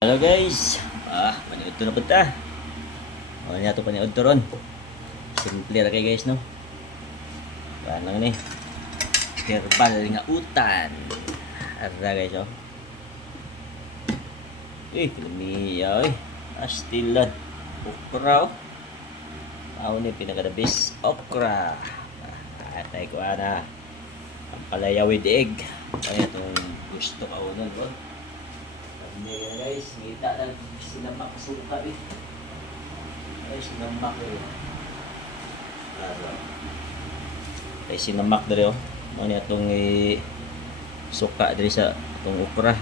Hello guys, manood to na po ta. O niya to panood to ron. Simple ra kay guys no. Paano ni? Herbal nga utan. Ara guys oh. Kilamiya oy. Astilan. Okra oh. Ako ni pinaka the best okra. Atay ko ana. Ang palaya with egg. Ano itong gusto ka unan ko. Hindi guys, ngita lang sinamak suka eh. Ay, sinamak eh. Ay, sinamak dari oh. Ano niya itong suka dari sa itong okra.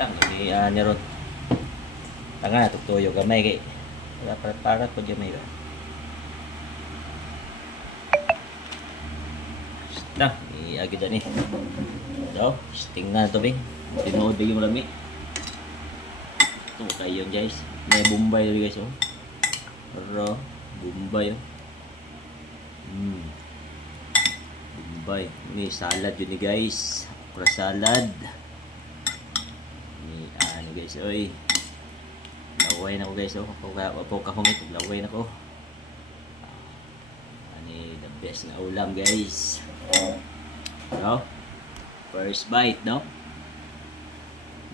Tang, niya ron. Tanga na, tutuyo gamay kay. Parat po dyan may ka. Tang, iagid na ni. So, sting na ito bing. Tinood bigyan mo lami. Ito kayo guys. May Bombay guys oh. Pero Bombay oh. Bombay. May salad yun ni guys. Okra salad. Ni ano guys oy. Laway na ko guys oh. Apo kahumit laway na ko. Ani the best na ulam guys. No? First bite no?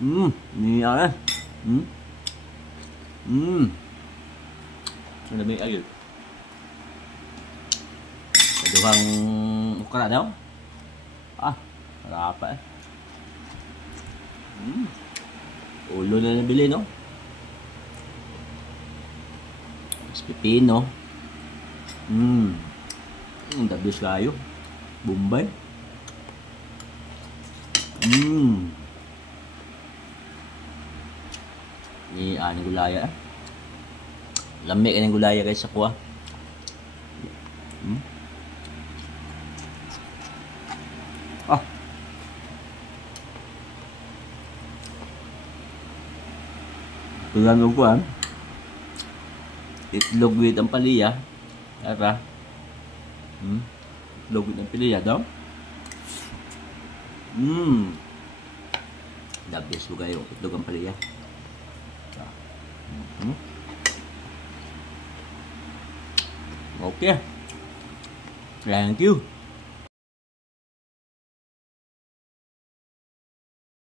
Niya. Ang dami ayun. Kaduhang okra daw. Wala pa eh. Ulo na nabili no. Mas pipino. Dabis kayo. Bombay. Ni ani gulaya. Lami ka ng gulaya guys sa kuha. Tulan ko kuha. Itlog with ang palaya. Ara. Itlog with ang palaya daw. Dabis ko kayo itlog ang palaya. Okay. Thank you.